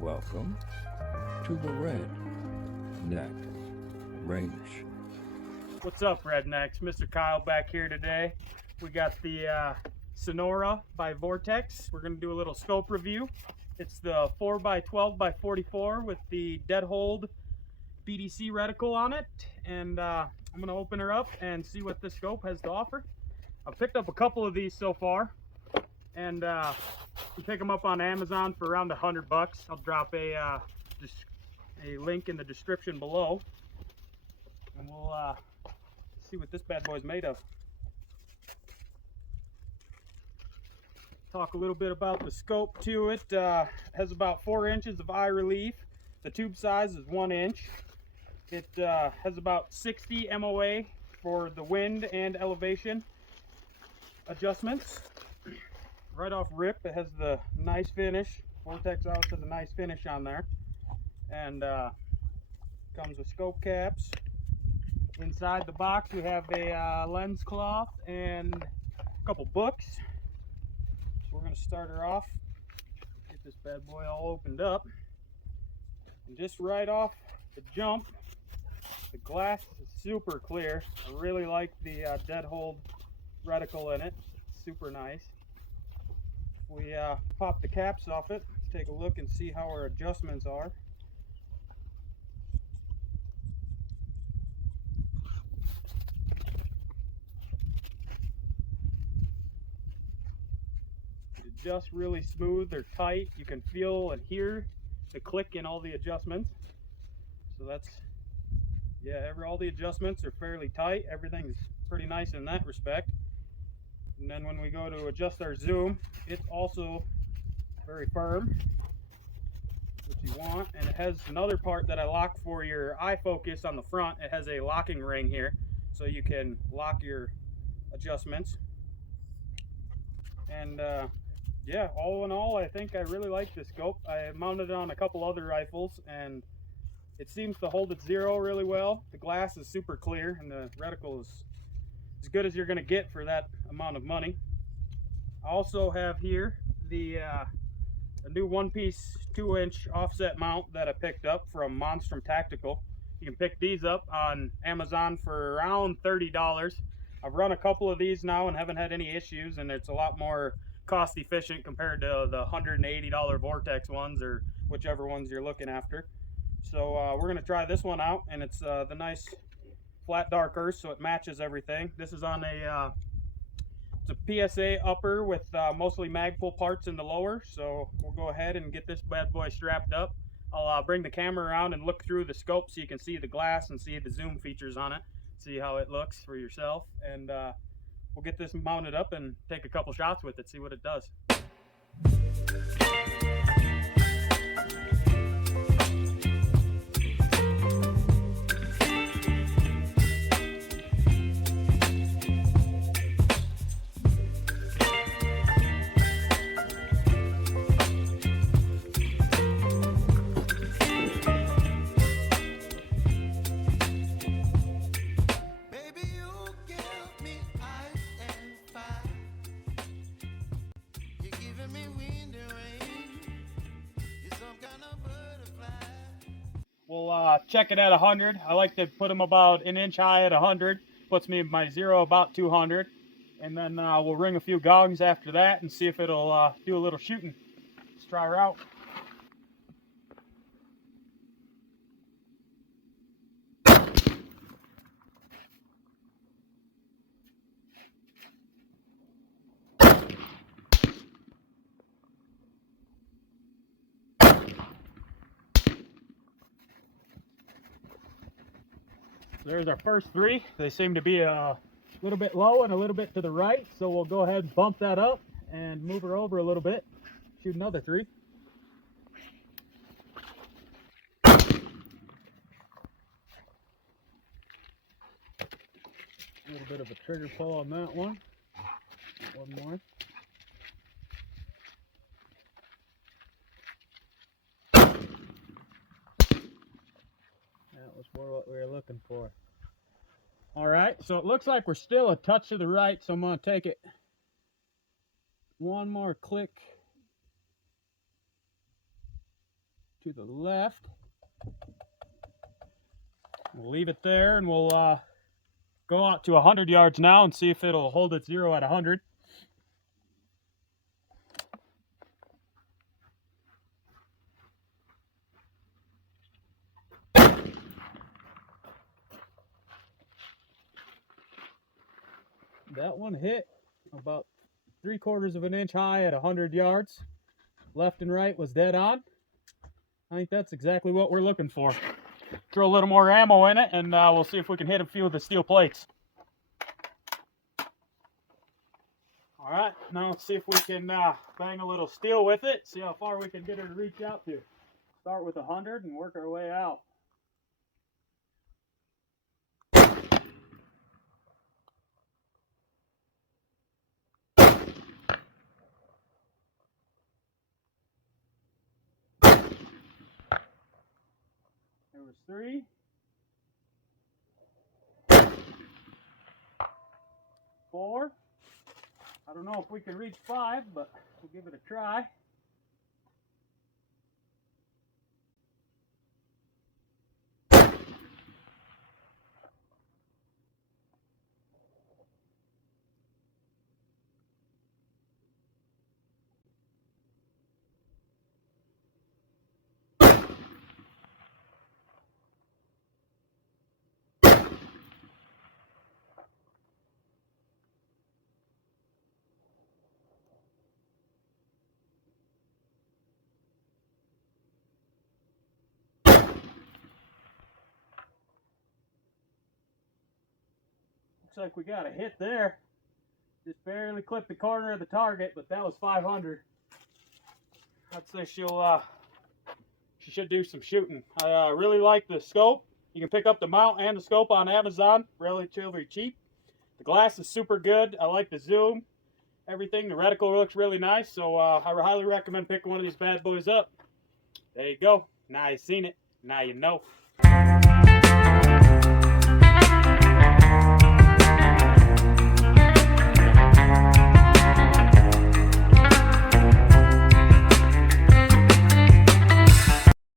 Welcome to the Red Neck Range. What's up, Rednecks? Mr. Kyle back here today. We got the Sonora by Vortex. We're going to do a little scope review. It's the 4x12x44 with the dead hold BDC reticle on it. And I'm going to open her up and see what this scope has to offer. I've picked up a couple of these so far. And you pick them up on Amazon for around $100. I'll drop a link in the description below. And we'll see what this bad boy's made of. Talk a little bit about the scope to it. Has about 4 inches of eye relief. The tube size is 1 inch. It has about 60 MOA for the wind and elevation adjustments. Right off rip, it has the nice finish. Vortex always has a nice finish on there. And comes with scope caps. Inside the box we have a lens cloth and a couple books. So we're going to start her off. Get this bad boy all opened up. And just right off the jump, the glass is super clear. I really like the dead hold reticle in it. It's super nice. We pop the caps off it, take a look and see how our adjustments are. It adjusts really smooth, they're tight. You can feel and hear the click in all the adjustments. So that's, yeah, all the adjustments are fairly tight. Everything's pretty nice in that respect. And then when we go to adjust our zoom, it's also very firm, which you want. And it has another part that I lock for your eye focus on the front. It has a locking ring here, so you can lock your adjustments. And yeah, all in all, I think I really like this scope. I mounted it on a couple other rifles, and it seems to hold its zero really well. The glass is super clear, and the reticle is as good as you're going to get for that amount of money. I also have here the a new one-piece 2-inch offset mount that I picked up from Monstrum Tactical. You can pick these up on Amazon for around $30. I've run a couple of these now and haven't had any issues, and it's a lot more cost efficient compared to the $180 Vortex ones or whichever ones you're looking after. So we're going to try this one out, and it's the nice flat dark earth, so it matches everything. This is on it's a PSA upper with mostly Magpul parts in the lower, so we'll go ahead and get this bad boy strapped up. I'll bring the camera around and look through the scope so you can see the glass and see the zoom features on it, see how it looks for yourself, and we'll get this mounted up and take a couple shots with it, see what it does. We'll check it at 100. I like to put them about an inch high at 100. Puts me my zero about 200. And then we'll ring a few gongs after that and see if it'll do a little shooting. Let's try her out. There's our first 3. They seem to be a little bit low and a little bit to the right, so we'll go ahead and bump that up and move her over a little bit. Shoot another 3. A little bit of a trigger pull on that one. One more. That was what we were looking for. All right, so it looks like we're still a touch to the right, so I'm going to take it one more click to the left. We'll leave it there, and we'll go out to 100 yards now and see if it'll hold its zero at 100. That one hit about 3/4 of an inch high at 100 yards. Left and right was dead on. I think that's exactly what we're looking for. Throw a little more ammo in it, and we'll see if we can hit a few of the steel plates. All right, now let's see if we can bang a little steel with it, see how far we can get her to reach out to. Start with 100 and work our way out. There was 3. 4. I don't know if we can reach 5, but we'll give it a try. Looks like we got a hit there. Just barely clipped the corner of the target, but that was 500. I'd say she should do some shooting. I really like the scope. You can pick up the mount and the scope on Amazon, relatively cheap. The glass is super good. I like the zoom, everything. The reticle looks really nice, so I highly recommend picking one of these bad boys up. There you go. Now you've seen it. Now you know.